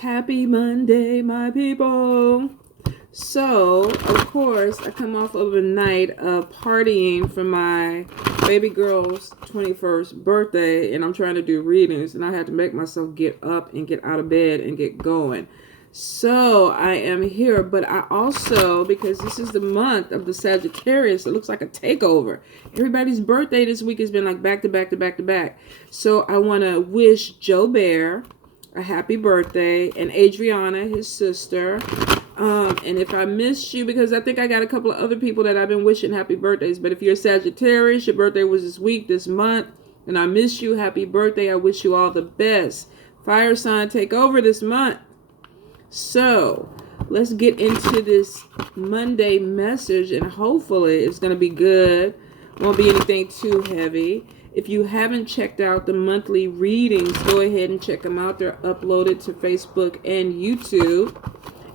Happy Monday, my people. So, of course, I come off of a night of partying for my baby girl's 21st birthday, and I'm trying to do readings, and I had to make myself get up and get out of bed and get going. So, I am here, but I also, because this is the month of the Sagittarius, it looks like a takeover. Everybody's birthday this week has been like back to back to back to back. So, I want to wish Joe Bear a happy birthday, and Adriana, his sister. And if I missed you, because I think I got a couple of other people that I've been wishing happy birthdays, but if you're a Sagittarius, your birthday was this week, this month, and I miss you, happy birthday. I wish you all the best. Fire sign, take over this month. So, let's get into this Monday message, and hopefully it's going to be good. Won't be anything too heavy. If you haven't checked out the monthly readings, go ahead and check them out. They're uploaded to Facebook and YouTube.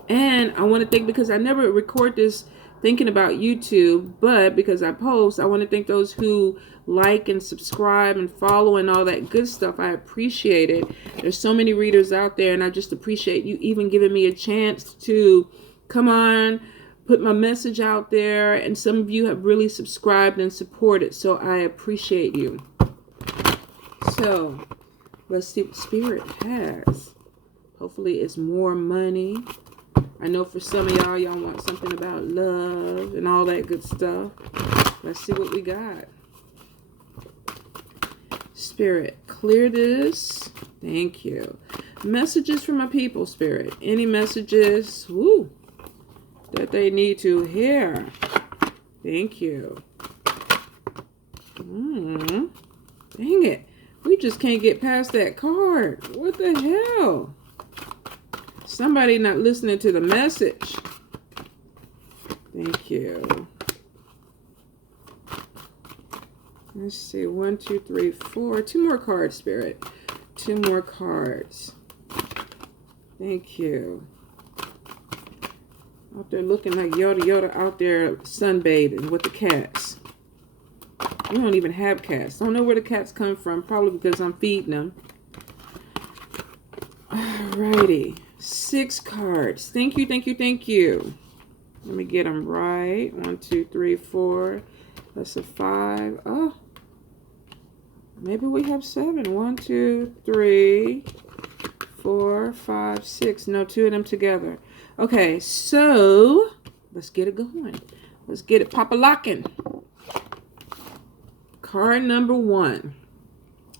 And I want to thank, because I never record this thinking about YouTube, but because I post, I want to thank those who like and subscribe and follow and all that good stuff. I appreciate it. There's so many readers out there, and I just appreciate you even giving me a chance to come on, put my message out there, and some of you have really subscribed and supported, so I appreciate you. So, let's see what Spirit has. Hopefully it's more money. I know for some of y'all want something about love and all that good stuff. Let's see what we got. Spirit, clear this. Thank you. Messages from my people, Spirit. Any messages that they need to hear? Thank you. Dang it. We just can't get past that card. What the hell? Somebody not listening to the message. Thank you. Let's see. 1, 2, 3, 4. 2 more cards, Spirit. 2 more cards. Thank you. Out there looking like Yoda Yoda out there sunbathing with the cats. We don't even have cats. Don't know where the cats come from. Probably because I'm feeding them. Alrighty. 6 cards. Thank you, thank you, thank you. Let me get them right. 1, 2, 3, 4. That's a 5. Oh. Maybe we have 7. 1, 2, 3, 4, 5, 6. No, 2 of them together. Okay, so let's get it going. Let's get it pop-a-locking. Card number 1.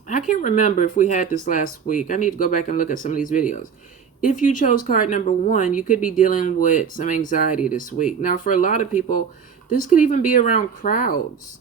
I can't remember if we had this last week. I need to go back and look at some of these videos. If you chose card number 1, you could be dealing with some anxiety this week. Now, for a lot of people, this could even be around crowds.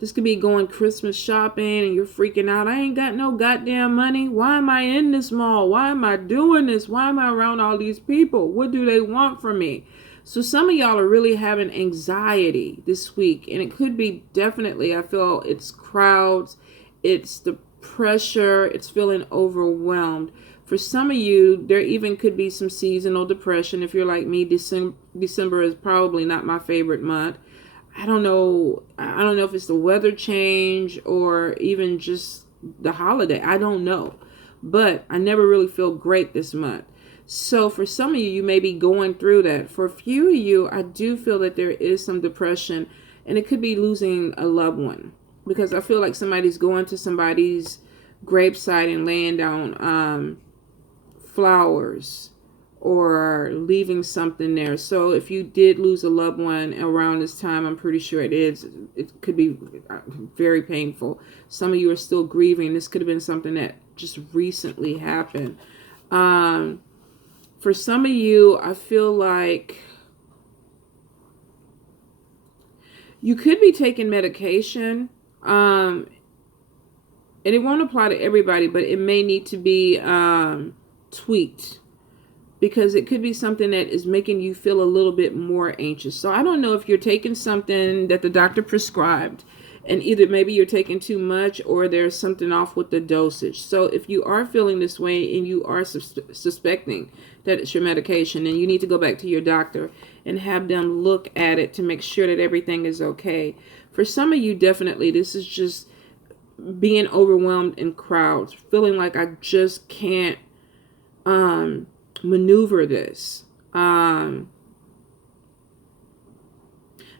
This could be going Christmas shopping and you're freaking out. I ain't got no goddamn money. Why am I in this mall? Why am I doing this? Why am I around all these people? What do they want from me? So some of y'all are really having anxiety this week. And it could be definitely, I feel it's crowds. It's the pressure. It's feeling overwhelmed. For some of you, there even could be some seasonal depression. If you're like me, December is probably not my favorite month. I don't know if it's the weather change or even just the holiday. I don't know. But I never really feel great this month. So for some of you, you may be going through that. For a few of you, I do feel that there is some depression, and it could be losing a loved one. Because I feel like somebody's going to somebody's gravesite and laying down flowers or leaving something there. So if you did lose a loved one around this time, I'm pretty sure it could be very painful. Some of you are still grieving. This could have been something that just recently happened. For some of you, I feel like you could be taking medication. And it won't apply to everybody, but it may need to be tweaked. Because it could be something that is making you feel a little bit more anxious. So I don't know if you're taking something that the doctor prescribed, and either maybe you're taking too much or there's something off with the dosage. So if you are feeling this way and you are suspecting that it's your medication, then you need to go back to your doctor and have them look at it to make sure that everything is okay. For some of you, definitely, this is just being overwhelmed in crowds, feeling like I just can't maneuver this.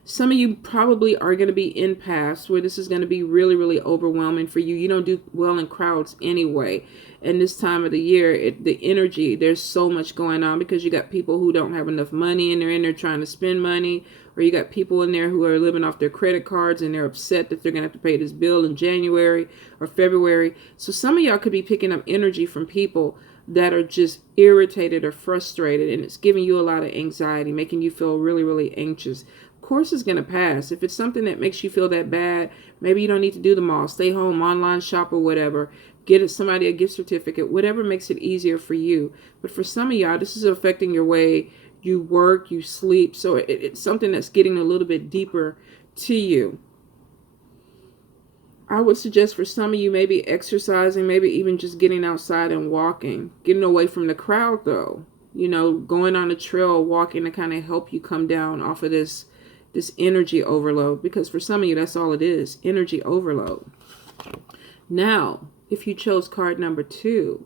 Some of you probably are going to be in paths where this is going to be really, really overwhelming for you. You don't do well in crowds anyway. And this time of the year, the energy, there's so much going on because you got people who don't have enough money and they're in there trying to spend money. Or you got people in there who are living off their credit cards and they're upset that they're going to have to pay this bill in January or February. So some of y'all could be picking up energy from people that are just irritated or frustrated, and it's giving you a lot of anxiety, making you feel really, really anxious. Of course it's going to pass. If it's something that makes you feel that bad, maybe you don't need to do the mall. Stay home, online shop, or whatever. Get somebody a gift certificate, whatever makes it easier for you. But for some of y'all, this is affecting your way you work, you sleep. So it's something that's getting a little bit deeper to you. I would suggest for some of you maybe exercising, maybe even just getting outside and walking. Getting away from the crowd though. You know, going on a trail, walking to kind of help you come down off of this energy overload. Because for some of you, that's all it is, energy overload. Now, if you chose card number 2,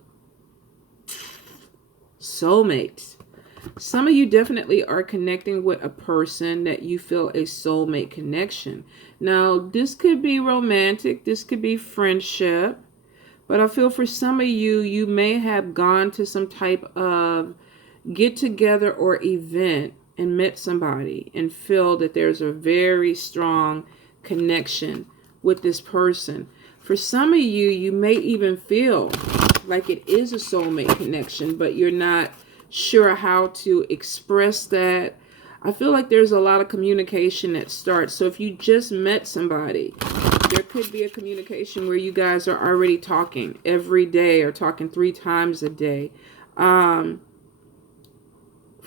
soulmates. Some of you definitely are connecting with a person that you feel a soulmate connection. Now, this could be romantic. This could be friendship. But I feel for some of you, you may have gone to some type of get-together or event and met somebody and feel that there's a very strong connection with this person. For some of you, you may even feel like it is a soulmate connection, but you're not sure how to express that. I feel like there's a lot of communication that starts. So if you just met somebody, there could be a communication where you guys are already talking every day or talking 3 times a day. For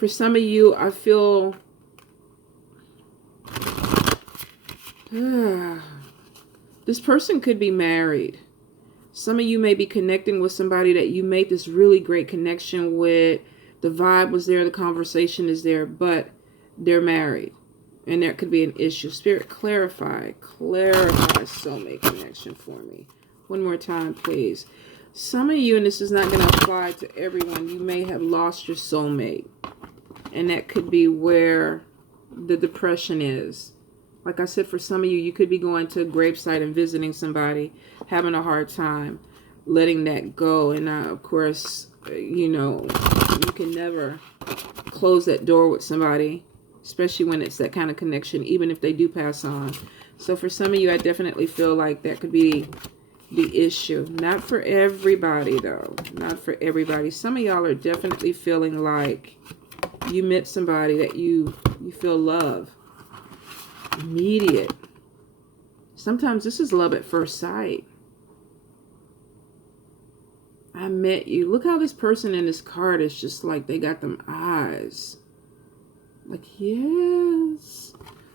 some of you, I feel this person could be married. Some of you may be connecting with somebody that you made this really great connection with. The vibe was there, the conversation is there, but they're married. And there could be an issue. Spirit, clarify soulmate connection for me. One more time, please. Some of you, and this is not going to apply to everyone, you may have lost your soulmate. And that could be where the depression is. Like I said, for some of you, you could be going to a gravesite and visiting somebody, having a hard time letting that go. And of course, you know, you can never close that door with somebody, especially when it's that kind of connection, even if they do pass on. So for some of you, I definitely feel like that could be the issue. Not for everybody, though. Not for everybody. Some of y'all are definitely feeling like you met somebody that you feel love. Immediate. Sometimes this is love at first sight. I met you. Look how this person in this card is just like they got them eyes. Like, yes.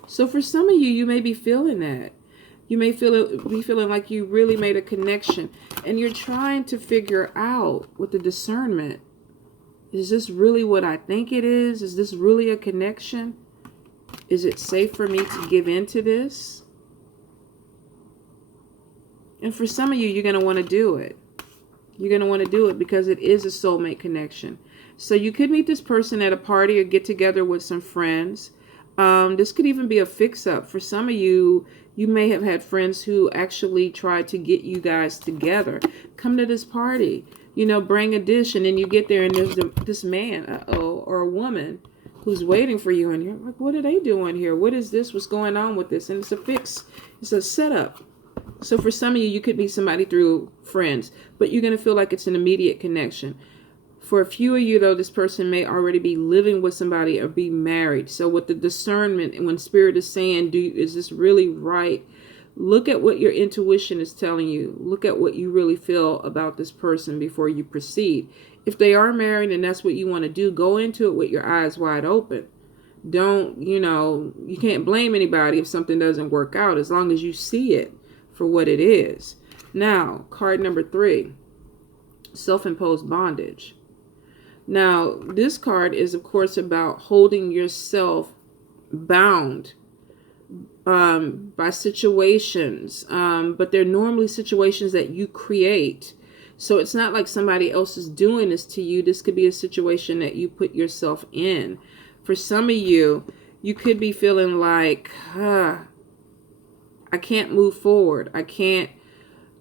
So for some of you, you may be feeling that. You may be feeling like you really made a connection. And you're trying to figure out with the discernment. Is this really what I think it is? Is this really a connection? Is it safe for me to give into this? And for some of you, you're going to want to do it. You're going to want to do it because it is a soulmate connection. So you could meet this person at a party or get together with some friends. This could even be a fix-up. For some of you, you may have had friends who actually tried to get you guys together. Come to this party. You know, bring a dish, and then you get there and there's this man, or a woman who's waiting for you. And you're like, what are they doing here? What is this? What's going on with this? And it's a fix. It's a setup. So for some of you, you could meet somebody through friends, but you're going to feel like it's an immediate connection. For a few of you, though, this person may already be living with somebody or be married. So with the discernment, and when Spirit is saying, is this really right? Look at what your intuition is telling you. Look at what you really feel about this person before you proceed. If they are married and that's what you want to do, go into it with your eyes wide open. Don't, you can't blame anybody if something doesn't work out as long as you see it for what it is. Now, card number 3, self-imposed bondage. Now, this card is, of course, about holding yourself bound by situations, but they're normally situations that you create So it's not like somebody else is doing this to you. This could be a situation that you put yourself in. For some of you, you could be feeling like, I can't move forward.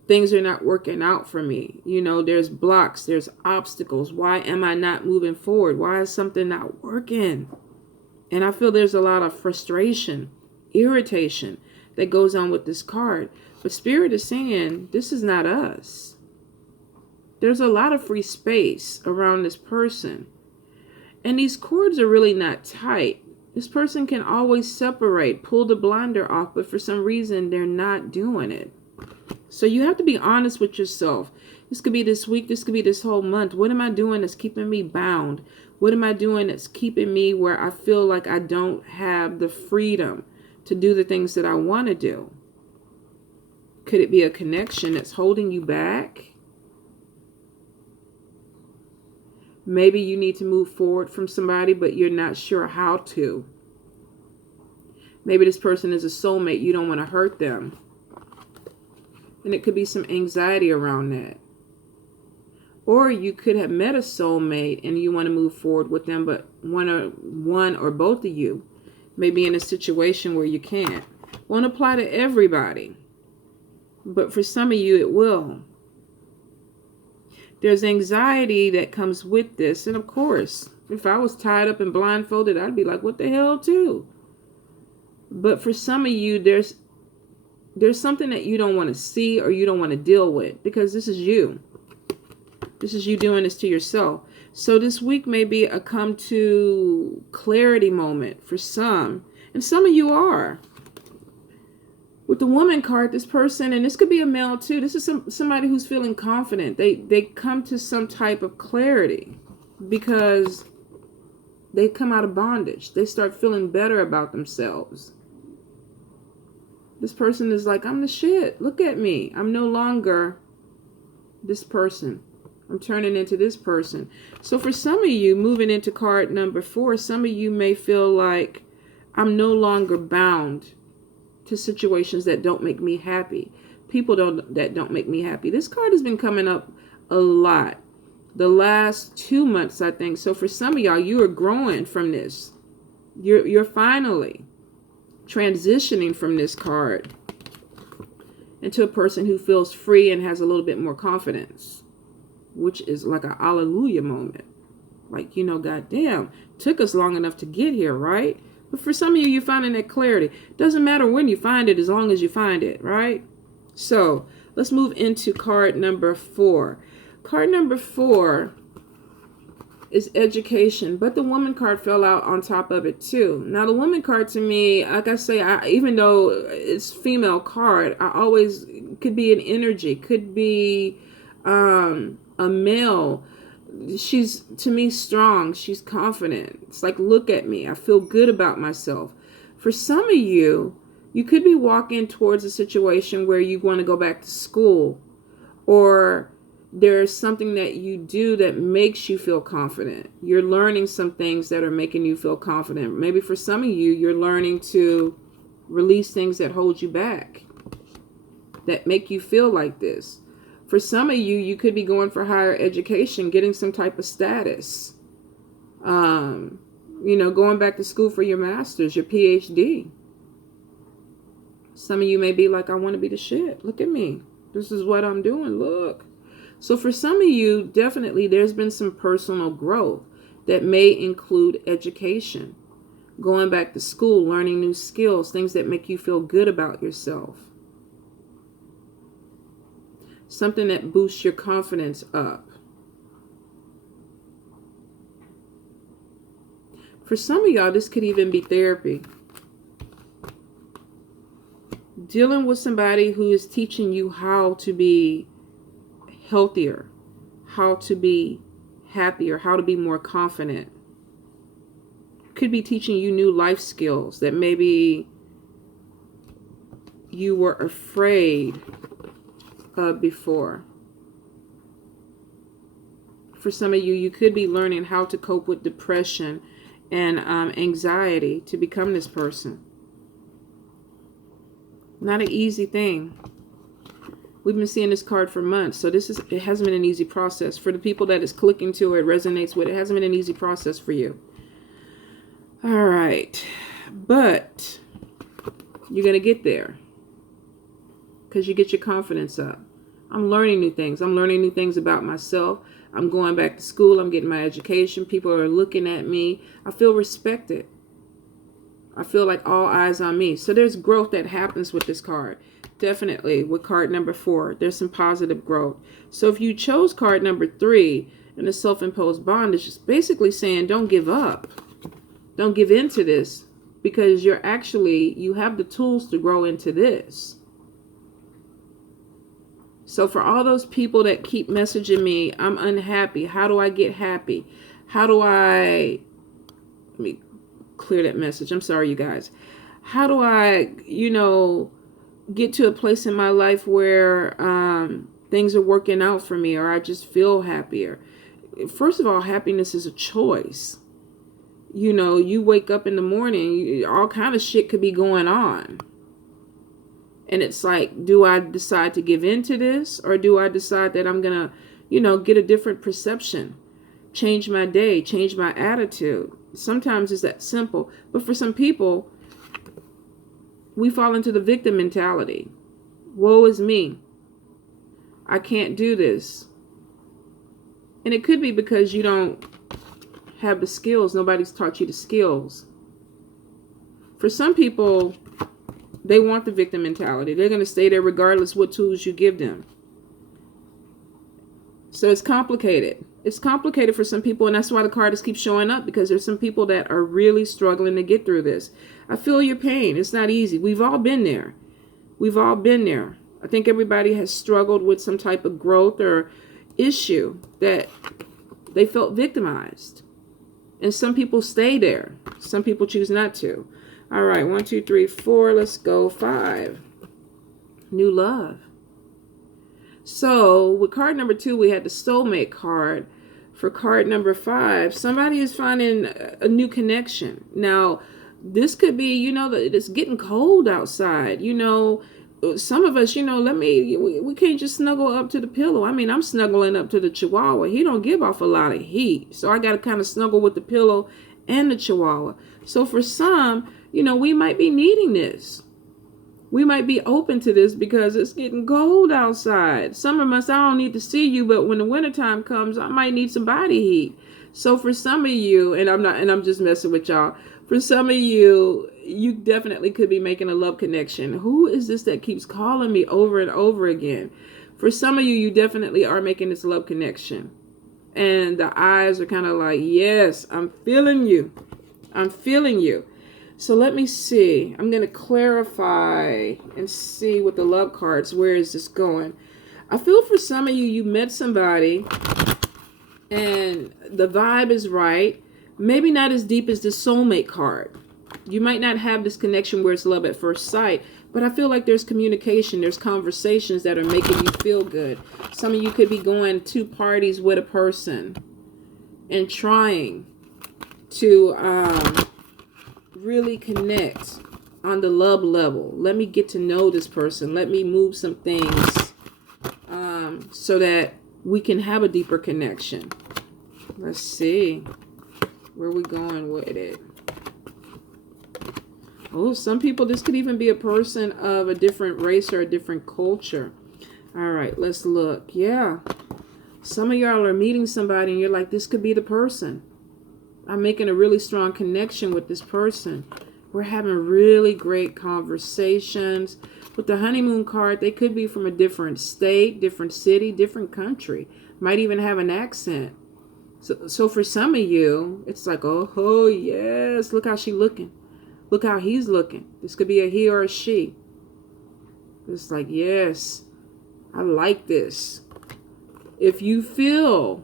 Things are not working out for me. You know, there's blocks, there's obstacles. Why am I not moving forward? Why is something not working? And I feel there's a lot of frustration, irritation that goes on with this card. But Spirit is saying, this is not us. There's a lot of free space around this person. And these cords are really not tight. This person can always separate, pull the blinder off, but for some reason, they're not doing it. So you have to be honest with yourself. This could be this week. This could be this whole month. What am I doing that's keeping me bound? What am I doing that's keeping me where I feel like I don't have the freedom to do the things that I want to do? Could it be a connection that's holding you back? Maybe you need to move forward from somebody, but you're not sure how to. Maybe this person is a soulmate. You don't want to hurt them. And it could be some anxiety around that. Or you could have met a soulmate and you want to move forward with them, but one or both of you may be in a situation where you can't. Won't apply to everybody. But for some of you, it will. There's anxiety that comes with this. And of course, if I was tied up and blindfolded, I'd be like, what the hell too? But for some of you, there's something that you don't want to see or you don't want to deal with, because this is you. This is you doing this to yourself. So this week may be a come to clarity moment for some. And some of you are. With the woman card, this person, and this could be a male too. This is somebody who's feeling confident. They come to some type of clarity because they come out of bondage. They start feeling better about themselves. This person is like, I'm the shit. Look at me. I'm no longer this person. I'm turning into this person. So for some of you, moving into card number 4, some of you may feel like I'm no longer bound to situations that don't make me happy. People that don't make me happy. This card has been coming up a lot the last 2 months, I think. So for some of y'all, you are growing from this. You're finally transitioning from this card into a person who feels free and has a little bit more confidence, which is like a hallelujah moment. Like, you know, goddamn, took us long enough to get here, right? But for some of you, you're finding that clarity. Doesn't matter when you find it, as long as you find it, right? So let's move into card number 4. Card number 4 is education, but the woman card fell out on top of it too. Now the woman card to me, like I say, even though it's female card, I always could be an energy, could be a male. She's, to me, strong. She's confident. It's like, look at me. I feel good about myself. For some of you, you could be walking towards a situation where you want to go back to school, or there's something that you do that makes you feel confident. You're learning some things that are making you feel confident. Maybe for some of you, you're learning to release things that hold you back, that make you feel like this. For some of you, you could be going for higher education, getting some type of status. You know, going back to school for your master's, your PhD. Some of you may be like, I want to be the shit. Look at me. This is what I'm doing. Look. So for some of you, definitely there's been some personal growth that may include education. Going back to school, learning new skills, things that make you feel good about yourself. Something that boosts your confidence up. For some of y'all, this could even be therapy. Dealing with somebody who is teaching you how to be healthier, how to be happier, how to be more confident. Could be teaching you new life skills that maybe you were afraid before. For some of you, you could be learning how to cope with depression and anxiety to become this person. Not an easy thing. We've been seeing this card for months. So it hasn't been an easy process. For the people that is clicking to it, resonates with, it hasn't been an easy process for you. All right. But you're going to get there. Because you get your confidence up. I'm learning new things. I'm learning new things about myself. I'm going back to school. I'm getting my education. People are looking at me. I feel respected. I feel like all eyes on me. So there's growth that happens with this card. Definitely with card number 4. There's some positive growth. So if you chose card number 3 in the self-imposed bondage, it's basically saying don't give up. Don't give in to this. Because you have the tools to grow into this. So for all those people that keep messaging me, I'm unhappy. How do I get happy? Let me clear that message. I'm sorry, you guys. How do I, get to a place in my life where things are working out for me, or I just feel happier? First of all, happiness is a choice. You wake up in the morning, all kind of shit could be going on. And it's like, do I decide to give in to this? Or do I decide that I'm going to, get a different perception? Change my day, change my attitude. Sometimes it's that simple. But for some people, we fall into the victim mentality. Woe is me. I can't do this. And it could be because you don't have the skills. Nobody's taught you the skills. For some people, they want the victim mentality. They're going to stay there regardless what tools you give them. So it's complicated. It's complicated for some people, and that's why the card just keeps showing up, because there's some people that are really struggling to get through this. I feel your pain. It's not easy. We've all been there. We've all been there. I think everybody has struggled with some type of growth or issue that they felt victimized. And some people stay there. Some people choose not to. All right, 1, 2, 3, 4. Let's go 5. New love. So with card number 2, we had the soulmate card. For card number 5, somebody is finding a new connection. Now, this could be, that it's getting cold outside. Some of us, we can't just snuggle up to the pillow. I mean, I'm snuggling up to the Chihuahua. He don't give off a lot of heat. So I got to kind of snuggle with the pillow and the Chihuahua. So for some, we might be needing this. We might be open to this because it's getting cold outside. Summer months, I don't need to see you, but when the wintertime comes, I might need some body heat. So for some of you, and I'm just messing with y'all. For some of you, you definitely could be making a love connection. Who is this that keeps calling me over and over again? For some of you, you definitely are making this love connection. And the eyes are kind of like, yes, I'm feeling you. I'm feeling you. So let me see. I'm going to clarify and see with the love cards, where is this going? I feel for some of you, you met somebody and the vibe is right. Maybe not as deep as the soulmate card. You might not have this connection where it's love at first sight, but I feel like there's communication, there's conversations that are making you feel good. Some of you could be going to parties with a person and trying to really connect on the love level. Let me get to know this person. Let me move some things so that we can have a deeper connection. Let's see. Where are we going with it? Oh, some people, this could even be a person of a different race or a different culture. All right, let's look. Yeah. Some of y'all are meeting somebody and you're like, this could be the person. I'm making a really strong connection with this person. We're having really great conversations. With the honeymoon card, they could be from a different state, different city, different country. Might even have an accent. So for some of you, it's like, oh yes, look how she's looking. Look how he's looking. This could be a he or a she. It's like, yes, I like this. If you feel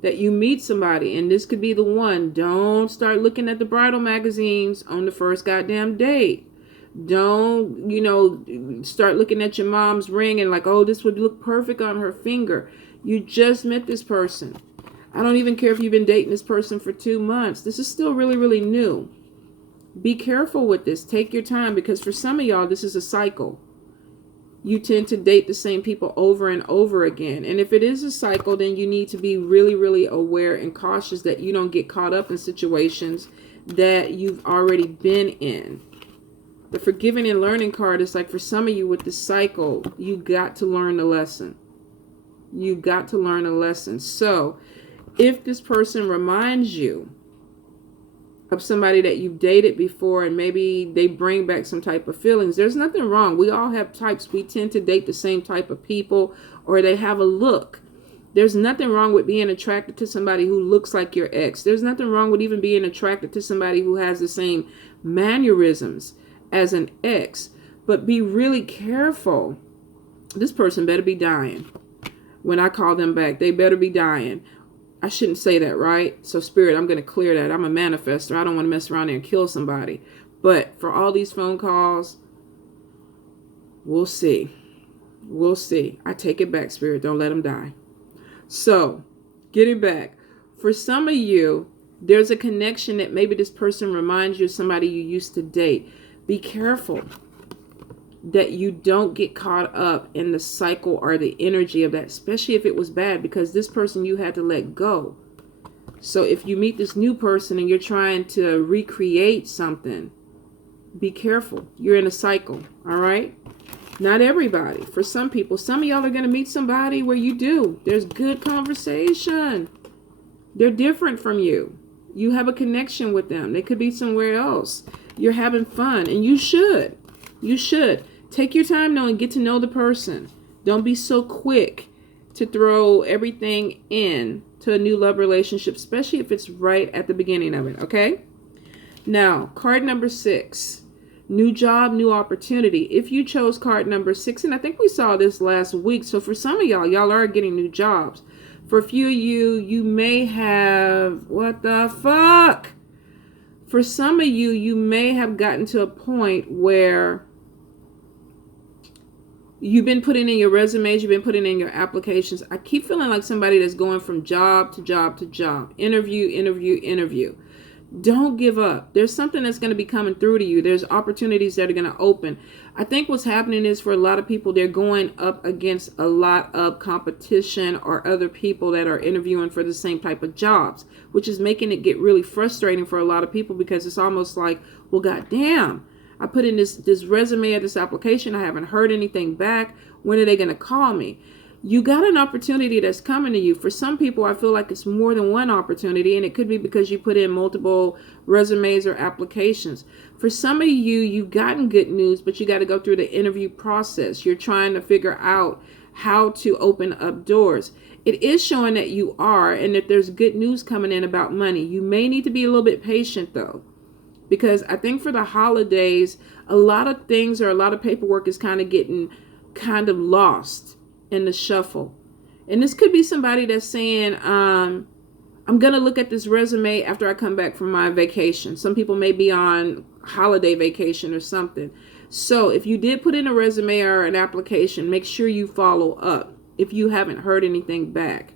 that you meet somebody and this could be the one, don't start looking at the bridal magazines on the first goddamn date. Don't, start looking at your mom's ring and like, oh, this would look perfect on her finger. You just met this person. I don't even care if you've been dating this person for 2 months. This is still really, really new. Be careful with this. Take your time, because for some of y'all, this is a cycle. You tend to date the same people over and over again. And if it is a cycle, then you need to be really, really aware and cautious that you don't get caught up in situations that you've already been in. The forgiving and learning card is like, for some of you with this cycle, you got to learn the lesson. You got to learn a lesson. So if this person reminds you of somebody that you've dated before and maybe they bring back some type of feelings, there's nothing wrong. We all have types. We tend to date the same type of people, or they have a look. There's nothing wrong with being attracted to somebody who looks like your ex. There's nothing wrong with even being attracted to somebody who has the same mannerisms as an ex. But be really careful. This person better be dying. When I call them back, they better be dying. I shouldn't say that, right? So Spirit, I'm going to clear that. I'm a manifester. I don't want to mess around there and kill somebody. But for all these phone calls, we'll see. We'll see. I take it back, Spirit. Don't let them die. So, getting back. For some of you, there's a connection that maybe this person reminds you of somebody you used to date. Be careful that you don't get caught up in the cycle or the energy of that, especially if it was bad, because this person you had to let go. So if you meet this new person and you're trying to recreate something, be careful. You're in a cycle, all right? Not everybody. For some people, some of y'all are going to meet somebody where you do. There's good conversation. They're different from you. You have a connection with them. They could be somewhere else. You're having fun, and you should. You should. Take your time now and get to know the person. Don't be so quick to throw everything in to a new love relationship, especially if it's right at the beginning of it, okay? Now, card number 6. New job, new opportunity. If you chose card number 6, and I think we saw this last week, so for some of y'all are getting new jobs. For a few of you, you may have, what the fuck? For some of you, you may have gotten to a point where you've been putting in your resumes, you've been putting in your applications. I keep feeling like somebody that's going from job to job to job. Interview. Don't give up. There's something that's going to be coming through to you. There's opportunities that are going to open. I think what's happening is, for a lot of people, they're going up against a lot of competition or other people that are interviewing for the same type of jobs, which is making it get really frustrating for a lot of people, because it's almost like, well, goddamn, I put in this resume or this application. I haven't heard anything back. When are they going to call me? You got an opportunity that's coming to you. For some people, I feel like it's more than one opportunity, and it could be because you put in multiple resumes or applications. For some of you, you've gotten good news, but you got to go through the interview process. You're trying to figure out how to open up doors. It is showing that you are, and that there's good news coming in about money. You may need to be a little bit patient, though, because I think for the holidays, a lot of things or a lot of paperwork is kind of getting lost in the shuffle. And this could be somebody that's saying, I'm going to look at this resume after I come back from my vacation. Some people may be on holiday vacation or something. So if you did put in a resume or an application, make sure you follow up if you haven't heard anything back.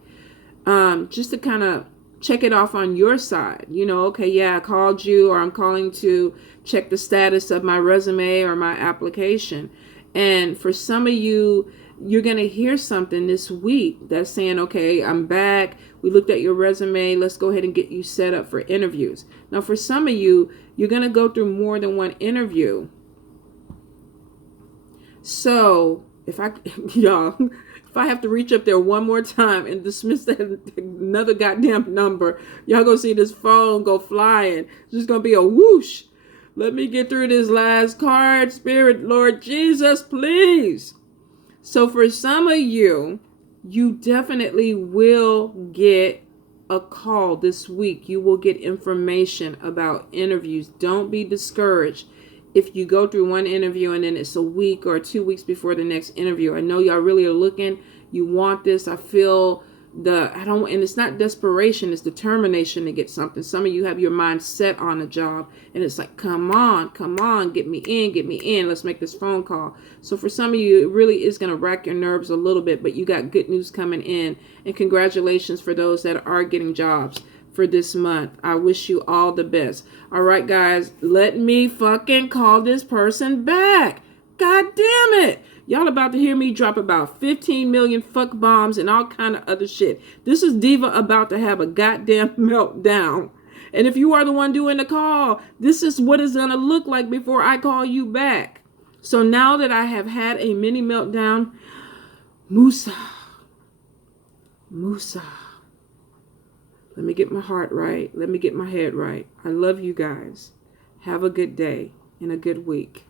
Just to kind of check it off on your side. You know, okay, yeah, I called you, or I'm calling to check the status of my resume or my application. And for some of you, you're going to hear something this week that's saying, okay, I'm back. We looked at your resume. Let's go ahead and get you set up for interviews. Now, for some of you, you're going to go through more than one interview. So if I have to reach up there one more time and dismiss that another goddamn number, y'all gonna see this phone go flying. It's just gonna be a whoosh. Let me get through this last card. Spirit, Lord Jesus, please. So for some of you, you definitely will get a call this week. You will get information about interviews. Don't be discouraged if you go through one interview and then it's a week or 2 weeks before the next interview. I know y'all really are looking. You want this. I feel and it's not desperation, it's determination to get something. Some of you have your mind set on a job, and it's like, come on, get me in. Let's make this phone call. So for some of you, it really is going to rack your nerves a little bit, but you got good news coming in. And congratulations for those that are getting jobs for this month. I wish you all the best. All right, guys, let me fucking call this person back. God damn it. Y'all about to hear me drop about 15 million fuck bombs and all kind of other shit. This is Diva about to have a goddamn meltdown. And if you are the one doing the call, this is what it's going to look like before I call you back. So now that I have had a mini meltdown, Musa, let me get my heart right. Let me get my head right. I love you guys. Have a good day and a good week.